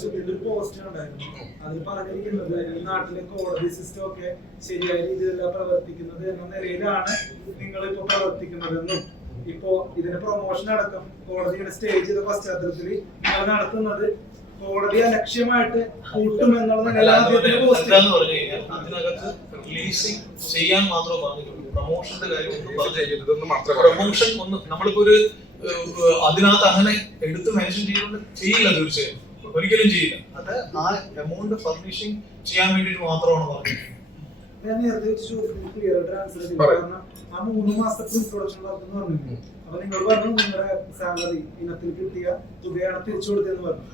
ഇതിന്റെ ഒരു പോസ്റ്റ് ഉണ്ടായിരുന്നു. അതിൽ പറഞ്ഞിരിക്കുന്നത് ഈ നാട്ടിലെ കോടതി സിസ്റ്റം ഒക്കെ ശരിയായ രീതിയിലല്ല പ്രവർത്തിക്കുന്നത് എന്ന നിലയിലാണ് നിങ്ങൾ ഇപ്പൊ പ്രവർത്തിക്കുന്നതെന്നും ഇപ്പോ ഇതിന്റെ പ്രൊമോഷൻ അടക്കം കോടതിയുടെ സ്റ്റേജ് ചെയ്ത പശ്ചാത്തലത്തിൽ നിങ്ങൾ നടത്തുന്നത് കോടതിയെ ലക്ഷ്യമായിട്ട് അതിനകത്ത് റിലീസിംഗ് ചെയ്യാൻ മാത്രമേ പറഞ്ഞിട്ടുള്ളൂ. പ്രൊമോഷന്റെ കാര്യം ഒന്നും പറഞ്ഞു ചെയ്യരുതെന്ന് പ്രൊമോഷൻ ഒന്ന് നമ്മളിപ്പോ ഒരു അതിനകത്ത് അങ്ങനെ എടുത്ത് മെൻഷൻ ചെയ്യുന്നത് ചെയ്യില്ല തീർച്ചയായും. ഒരിക്കലും ചെയ്യില്ല. അത് ആ എമൗണ്ട് ഫർണിഷിംഗ് ചെയ്യാൻ വേണ്ടിട്ട് മാത്രമാണ് പറഞ്ഞത്. ഞാൻ നേരത്തെ ക്ലിയർ ആയിട്ട് ആൻസർ കാരണം ആ മൂന്ന് മാസത്തെ പ്രൊഡക്ഷൻ എന്ന് അപ്പൊ നിങ്ങൾ പറഞ്ഞു നിങ്ങളുടെ സാലറി ഇനത്തിൽ കിട്ടിയ തുകയാണ് തിരിച്ചു കൊടുത്തതെന്ന് പറഞ്ഞു.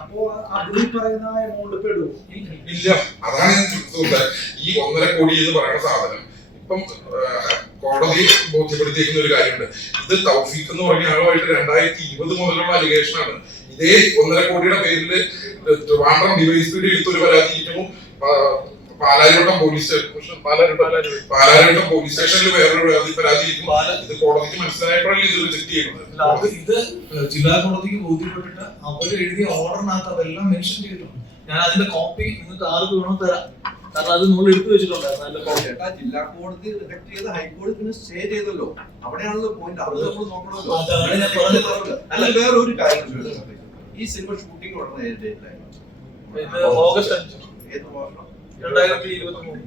അപ്പോ അതിൽ പറയുന്ന എമൗണ്ട് പെടുവോ ഇല്ല അതാണ് ഞാൻ ഈ ഒന്നര കോടി എന്ന് പറയുന്ന സാധനം ഇപ്പം കോടതി ബോധ്യപ്പെടുത്തിയിരിക്കുന്ന ഒരു കാര്യമുണ്ട്. ഇത് തൗഫീഖ് എന്ന് പറഞ്ഞ ആളുമായിട്ട് രണ്ടായിരത്തി ഇരുപത് മുതലുള്ള അലിഗേഷൻ ആണ്. ഇതേ ഒന്നര കോടിയുടെ പേരിൽ ട്രിവാൻഡ്രം ഡിവൈസ് പി എടുത്തൊരു പരാതി ഇരിക്കുന്നു Palarivattom police station Palarivattom police സ്റ്റേഷനിൽ വേറൊരു പരാതി പരാതിയിട്ടും ഇത് കോടതിക്ക് മനസ്സിലായപ്പോഴല്ലേ ഇത് റിജക്ട് ചെയ്യുന്നത്. ഇത് ജില്ലാ കോടതിക്ക് ബോധ്യപ്പെട്ടിട്ട് അവർ എഴുതിയ ഓർഡറിനകത്ത് അതെല്ലാം മെൻഷൻ ചെയ്തിട്ടുണ്ട്. ഞാൻ അതിന്റെ കോപ്പി നിങ്ങൾക്ക് ആർക്ക് വേണോ തരാം. കാരണം അത് നമ്മൾ എടുത്തു വെച്ചിട്ടുണ്ടായിരുന്നു ജില്ലാ കോടതി റിജക്ട് ചെയ്ത് ഹൈക്കോടതി പിന്നെ സ്റ്റേ ചെയ്തല്ലോ. അവിടെയാണല്ലോ പോയിന്റ് അത് നമ്മൾ നോക്കണമല്ലോ. അല്ല വേറെ ഒരു കാര്യം ഈ സിനിമ ഷൂട്ടിംഗ് ഉടനെ? ഇത് ഓഗസ്റ്റ് അഞ്ച്. ഏത് വർഷം? രണ്ടായിരത്തി ഇരുപത്തി മൂന്ന്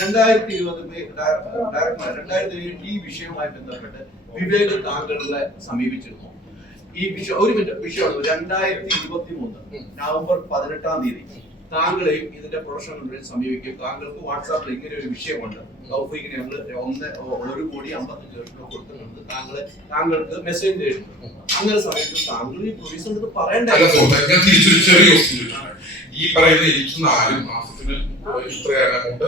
രണ്ടായിരത്തി ഇരുപത് ഡയറക്ടർ രണ്ടായിരത്തി ഇരുപത് ഈ വിഷയവുമായി ബന്ധപ്പെട്ട് വിവേക് താങ്കളെ സമീപിച്ചിരുന്നു. ഈ വിഷയം ഒരു മിനിറ്റ് വിഷയമാണ് രണ്ടായിരത്തി ഇരുപത്തി മൂന്ന് നവംബർ പതിനെട്ടാം തീയതി. താങ്കളെയും ഇതിന്റെ പ്രൊഡക്ഷൻ കമ്പനിയെ സമീപിക്കും. താങ്കൾക്ക് വാട്സാപ്പിൽ ഇങ്ങനെ ഒരു വിഷയമുണ്ട്. തൗഫീഖിന് ഞങ്ങൾ ഒന്ന് ഒരു കോടി അമ്പത്തഞ്ച് ലക്ഷം രൂപ കൊടുത്തിട്ടുണ്ട്. താങ്കൾ താങ്കൾക്ക് മെസ്സേജ് ചെയ്തിട്ടുണ്ട് അങ്ങനെ സമയത്ത് താങ്കൾ ഈ പ്രൊഡ്യൂസർ എടുത്ത് പറയണ്ടേ. ഈ പറയുന്ന എനിക്ക് നാല് മാസത്തിന് ഇത്ര എമൗണ്ട്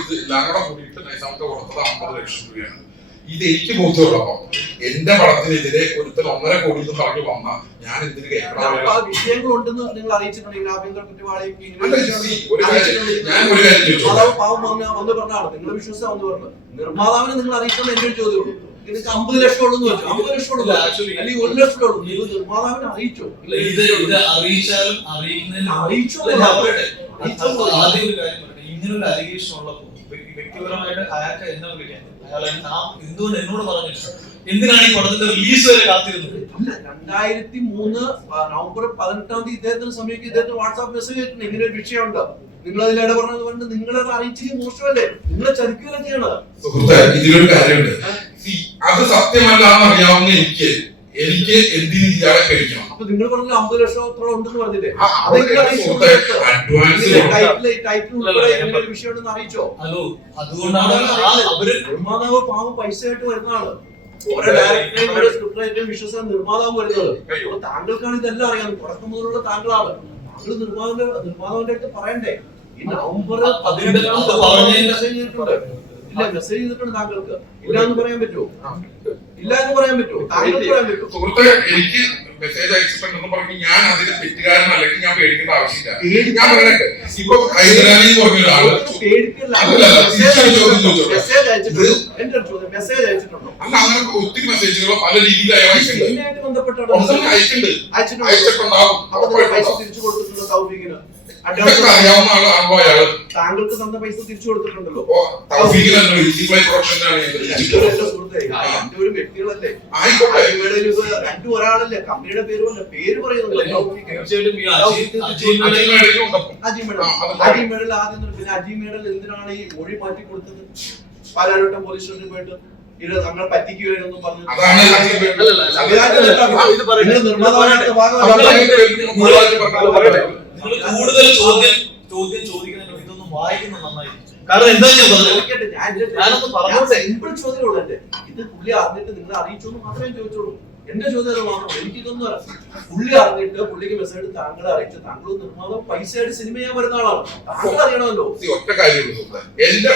ഇത് എല്ലാം കൂടെ കൂടിയിട്ട് നൈസാമത്തെ കൊടുത്തത് അമ്പത് ലക്ഷം രൂപയാണ്. ഇത് എനിക്ക് ബോധ്യമുള്ളപ്പോ എന്റെ പടത്തിനെതിരെ ഒരുത്തൻ ഒന്നര കോടി എന്ന് പറഞ്ഞു വന്ന ഞാൻ എന്തിനു നിർമ്മാതാവിനെ നിങ്ങൾ അറിയിച്ചത് എന്റെ ഒരു ചോദ്യമുള്ളൂ നിങ്ങൾക്ക് അമ്പത് ലക്ഷം ഉള്ളൂ വെച്ചു അമ്പത് ലക്ഷം ഉള്ളൂ. അല്ലെങ്കിൽ ഒരു ലക്ഷം ഉള്ളൂ. നിങ്ങൾ നിർമ്മാതാവിനെ അറിയിച്ചോ? ഇല്ല, ഇത് ഇത് അറിയിച്ചാലും അറിയിക്കുന്നതിന് അറിയിച്ചോ? ആദ്യം ഒരു കാര്യം പറയട്ടെ. ഇങ്ങനൊരു അലിഗേഷൻ ഉള്ളപ്പോൾ വ്യ- വ്യക്തിപരമായിട്ട് അയാൾക്ക് എന്നെ വിളിക്കാൻ അയാൾ ഞാൻ എന്തുകൊണ്ട് എന്നോട് പറഞ്ഞില്ല എന്തിനാണ് ഈ പടത്തിന്റെ റിലീസ് വരെ കാത്തിരുന്നത്? അല്ല രണ്ടായിരത്തി മൂന്ന് നവംബർ പതിനെട്ടാം തീയതി ഇദ്ദേഹത്തിന് സമയത്ത് ഇദ്ദേഹത്തിന് വാട്സാപ്പ് മെസ്സേജ് ആയിട്ടുണ്ട് ഇങ്ങനെ ഒരു വിഷയമുണ്ട്. നിങ്ങൾ അതിൽ ഇടപെടുന്നത് കൊണ്ട് നിങ്ങളത് അറിയിച്ചെങ്കിൽ മോശമല്ലേ? നിങ്ങളെ ചതിക്കുകയല്ല ചെയ്യണത്? സുഹൃത്തെ ഇതിലൊരു കാര്യമുണ്ട്. അത് സത്യമല്ലാന്ന് അറിയാവുന്ന എനിക്ക് എനിക്ക് എന്തിന് ഇയാളെ കഴിക്കണം. അപ്പൊ നിങ്ങൾ പറഞ്ഞ അമ്പത് ലക്ഷത്തോളം ഉണ്ടെന്ന് പറഞ്ഞില്ലേ? അറിയിച്ചു? ഹലോ അതുകൊണ്ടാണ് അവർ നിർമ്മാതാവ് പാവം പൈസയായിട്ട് വരുന്നതാണ് ഓരോ ഡയറക്ടറേയും ഓരോ സ്ക്രിപ്റ്റ് റൈറ്ററേയും വിശ്വസിക്കാൻ നിർമ്മാതാവ് വരുന്നത്. അപ്പൊ താങ്കൾക്കാണ് ഇതെല്ലാം അറിയാം. തുടക്കം മുതലുള്ള താങ്കളാണ്. താങ്കൾ നിർമ്മാതാവിന്റെ നിർമ്മാതാവിന്റെ അടുത്ത് പറയണ്ടേ? ഈ നവംബർ അതിന്റെ പതിനെട്ടാം അത് പറഞ്ഞതിന്റെ- മെസ്സേജ് ചെയ്തിട്ടുണ്ട്. ഇല്ല മെസ്സേജ് ചെയ്തിട്ടുണ്ട് താങ്കൾക്ക്. ഇല്ല എന്ന് പറയാൻ പറ്റുമോ? ഇല്ല എന്ന് പറയാൻ പറ്റുമോ? താങ്കൾക്ക് പറയാൻ പറ്റുമോ? സുഹൃത്തെ എനിക്ക് മെസ്സേജ് അയച്ചിട്ടുണ്ടെന്ന് പറഞ്ഞ് ഞാൻ അതിന് തെറ്റുകാരനല്ലെങ്കിൽ ഞാൻ പേടിക്കേണ്ട ആവശ്യമില്ല. ഞാൻ പറയട്ടെ. ഇപ്പൊ ഹൈദരാലി പറഞ്ഞ ഒരാൾ അല്ല അങ്ങനെ ഒത്തിരി മെസ്സേജുകൾ പല രീതിയിൽ അയാൾ അയച്ചിട്ടുണ്ടോ. അയച്ചിട്ടുണ്ടാവും. അഡ്വാൻസ് അറിയാവുന്ന ആളാണല്ലോ അയാൾ. താങ്കൾക്ക് തന്ന പൈസ തിരിച്ചു കൊടുത്തിട്ടുണ്ടല്ലോ. രണ്ടുപേരും വ്യക്തികളല്ലേ? രണ്ടു ഒരാളല്ലേ? കമ്പനിയുടെ പേര് പോലെ പേര് പറയുന്നുണ്ടല്ലോ അജി- മെഡൽ ആദ്യം പിന്നെ അജിമേഡൽ എന്തിനാണ് ഈ മൊഴി മാറ്റി കൊടുത്തത്? പാലാരോട്ടം പോലീസ് സ്റ്റേഷനിൽ പോയിട്ട് ഇത് തങ്ങൾ പറ്റിക്കുകയാണെന്നും പറഞ്ഞു അതാണ് അജിമേടൽ. കൂടുതൽ ചോദ്യം ചോദ്യം ചോദിക്കുന്നതിന് ഇതൊന്നും വായിക്കുന്ന നന്നായിരിക്കും. കാരണം എന്താ ഞാൻ പറഞ്ഞത്? ഞാനൊന്ന് ഞാൻ സിമ്പിൾ ചോദ്യമുള്ളൂ എന്റെ ഇത് പുള്ളി അറിഞ്ഞിട്ട് നിങ്ങൾ അറിയിച്ചു മാത്രമേ ഞാൻ ചോദിച്ചോളൂ എന്റെ ചോദ്യം അത് മാത്രം എനിക്ക് ഇതൊന്നും അറിയാം. പുള്ളി അറിഞ്ഞിട്ട് പുള്ളിക്ക് മെസ്സേജ് താങ്കളെ അറിയിച്ചു താങ്കൾ നിർമ്മാതാവ് പൈസയായിട്ട് സിനിമ ചെയ്യാൻ വരുന്ന ആളാണ്. താങ്കൾ അറിയണമല്ലോ. ഒറ്റ കാര്യം. എന്റെ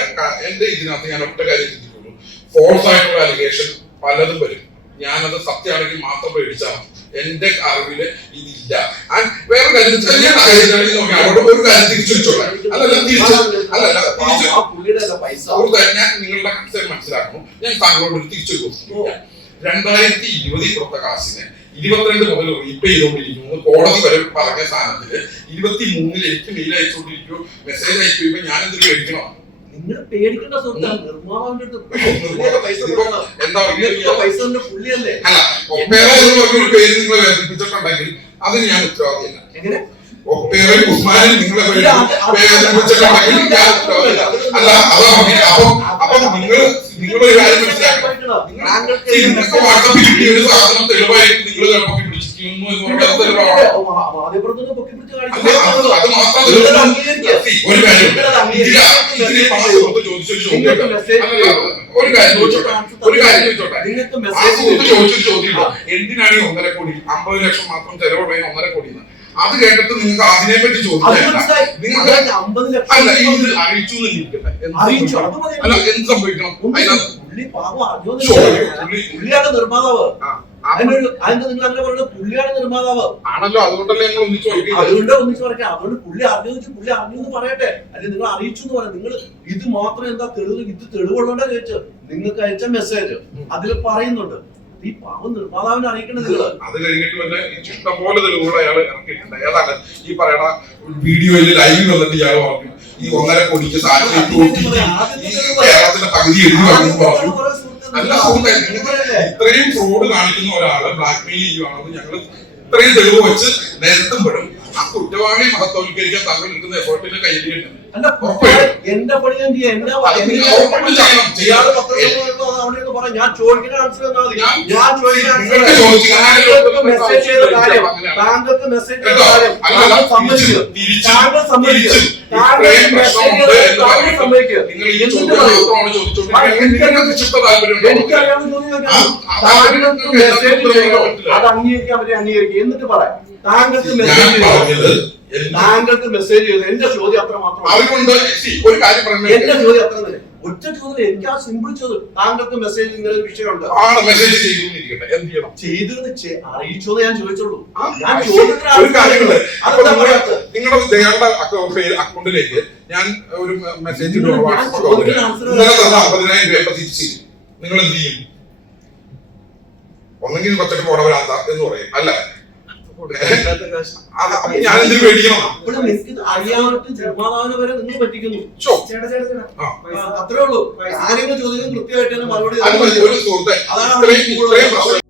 എന്റെ ഇതിനകത്ത് ഞാൻ ഒറ്റ കാര്യം ചിന്തിക്കുള്ളൂ ഫോൾസ് ആയിട്ടുള്ള അലിഗേഷൻ പലതും വരും. ഞാനത് സത്യമാണെങ്കിൽ മാത്രം പേടിച്ചാൽ മതി. എന്റെ അറിവിൽ ഇതില്ല. വേറെ കാര്യം അവിടെ ഒരു കാര്യം അല്ലല്ല തിരിച്ചു. അല്ലല്ല നിങ്ങളുടെ കൺസേൺ മനസ്സിലാക്കണം ഞാൻ താങ്കളോട് തിരിച്ചു. രണ്ടായിരത്തി ഇരുപതിൽ പുറത്ത കാശിന് ഇരുപത്തിരണ്ട് മുതൽ റീപേ ചെയ്തുകൊണ്ടിരിക്കുന്നു. കോടതി വരെ പറഞ്ഞ സ്ഥാനത്തിൽ ഇരുപത്തി മൂന്നിൽ എനിക്ക് മെയിൽ അയച്ചുകൊണ്ടിരിക്കുമോ മെസ്സേജ് അയക്കുമ്പോ ഞാൻ എന്തിനു മേടിക്കണം നിങ്ങൾ പേടിക്കേണ്ട സുഹൃത്താണ് നിർമ്മാതാവിന്റെ അടുത്ത് പൈസ പുള്ളിയല്ലേ? പേര് നിങ്ങൾ വേദനിപ്പിച്ചിട്ടുണ്ടെങ്കിൽ അതിന് ഞാൻ ഉത്തരവാദിയല്ല. എങ്ങനെ? ഒപ്പേറെ ഉസ്മാനിൽ നിങ്ങളെ ഇല്ല, അത് അത് വേദനിപ്പിച്ചിട്ടുണ്ടെങ്കിൽ ഞാൻ ഉത്തരവാദിയല്ല. അല്ല അതാ പറഞ്ഞത്. അപ്പം അപ്പം നിങ്ങൾ നിങ്ങളൊരു കാര്യം മനസ്സിലാക്കണം. താങ്കൾക്ക് ഈ നിങ്ങൾക്ക് വാട്സാപ്പിൽ കിട്ടിയ ഒരു സാധനം തെളിവായിട്ട് നിങ്ങൾ ചിലപ്പോൾ ഒരു കാര്യം ചോദിച്ചൊരു ചോദ്യം ഒരു കാര്യം ചോദിച്ചോട്ടെ ഒരു കാര്യം ചോദിച്ചോട്ടെ ചോദിച്ചൊരു എന്തിനാണ് ഈ ഒന്നര കോടി അമ്പത് ലക്ഷം മാത്രം ചെലവുള്ള ഈ ഒന്നര കോടി അത് കേട്ടിട്ട് നിങ്ങൾക്ക് അതിനെ പറ്റി ചോദിക്കാം അല്ല ഇത് അറിയിച്ചു എന്ന് എന്ത് സംഭവിക്കണം? അല്ല എന്ത് സംഭവിക്കണം അതിനകത്ത് പുള്ളി നിർമ്മാതാവ് അതിനൊരു അതിന് നിങ്ങൾ അങ്ങനെ പറയുന്നത് പുള്ളിയാണ് നിർമ്മാതാവ്. ആണല്ലോ അതുകൊണ്ടല്ലേ ഞങ്ങൾ ഒന്നിച്ചു അതുകൊണ്ട് ഒന്നിച്ച് പറയാം അതുകൊണ്ട് പുള്ളി അറിഞ്ഞു വെച്ച് പുള്ളി അറിഞ്ഞു എന്ന് പറയട്ടെ. അല്ലെങ്കിൽ നിങ്ങൾ അറിയിച്ചു എന്ന് പറയാം നിങ്ങൾ ഇത് മാത്രം എന്താ തെളിവ്? ഇത് തെളിവുള്ളതാ ചോദിച്ചു നിങ്ങൾക്ക് അയച്ച മെസ്സേജ് അതിൽ പറയുന്നുണ്ട്. ഈ പാവം നിർമ്മാതാവിനെ അറിയിക്കണത് അത് കഴിഞ്ഞിട്ട് വല്ല ഇഷ്ടം പോലെ തെളിവുകൾ അയാൾ ഇറക്കിയിട്ടുണ്ട്. ഏതാണ്? ഈ പറയണ വീഡിയോയിൽ ലൈവ് വന്നിട്ട് ഇയാൾ പറഞ്ഞു ഈ ഒന്നര കോടിക്ക് ഈ കേരളത്തിന്റെ പകുതി എഴുതി പറഞ്ഞു. നിങ്ങൾ ഇത്രയും ഫ്രോഡ് കാണിക്കുന്ന ഒരാളെ ബ്ലാക്ക്മെയിൽ ചെയ്യുവാണെന്ന് ഞങ്ങൾ ഇത്രയും തെളിവ് വെച്ച് നിരത്തുമ്പോഴും ആ കുറ്റവാളി മഹത്വവൽക്കരിക്കാൻ താങ്കൾ എടുക്കുന്ന എഫേർട്ടിന്റെ കയ്യിലുണ്ട്. എന്റെ പണി ഞാൻ ചെയ്യാം ഞാൻ ചോദിക്കുന്ന ആൻസർ തന്നാ ഞാൻ- ചോദിക്കുന്ന താങ്കൾക്ക് മെസ്സേജ് താങ്കൾ സമ്മതിച്ചു താങ്കൾ സമ്മതിക്കുക എനിക്കറിയാവുന്ന അത് അംഗീകരിക്കാൻ പറ്റി അംഗീകരിക്കുക എന്നിട്ട് പറയാം താങ്കൾക്ക് മെസ്സേജ് ചെയ്തത് താങ്കൾക്ക് മെസ്സേജ് ചെയ്തത് എന്റെ ചോദ്യം അത്ര മാത്രമാണ് ഒരു കാര്യം എന്റെ ചോദ്യം അത്ര തന്നെ. ഒറ്റ ചോദ്യം എനിക്ക് ആ സിമ്പിൾ ചോദ്യം. താങ്കൾക്ക് മെസ്സേജ് ഇങ്ങനെ ഒരു വിഷയമുണ്ട്. മെസ്സേജ് ചെയ്തുകൊണ്ടിരിക്കട്ടെ. എന്ത് ചെയ്യണം? ചെയ്തത് ചെ- അറിയിച്ചോന്ന് ഞാൻ ചോദിച്ചുള്ളൂ ഞാൻ നിങ്ങളുടെ അക്കൗണ്ടിലേക്ക് ഞാൻ ഒരു മെസ്സേജ് നിങ്ങൾ അമ്പതിനായിരം രൂപ തിരിച്ചു എന്ത് ചെയ്യും? ഒന്നെങ്കിൽ പത്തൊക്കെ പോടവരാന്ത എന്ന് പറയും. അല്ല? അറിയാനായിട്ട് നിർമ്മാതാവിനെ വരെ നിങ്ങൾ പറ്റിക്കുന്നു ചോ അത്രേ ഉള്ളൂ. കാര്യങ്ങൾ ചോദിക്കുന്നത് കൃത്യമായിട്ട് തന്നെ മറുപടി ഒരു സുഹൃത്തെ. അതാണ് ഇത്രയും ഇത്രയും പ്രശ്നം.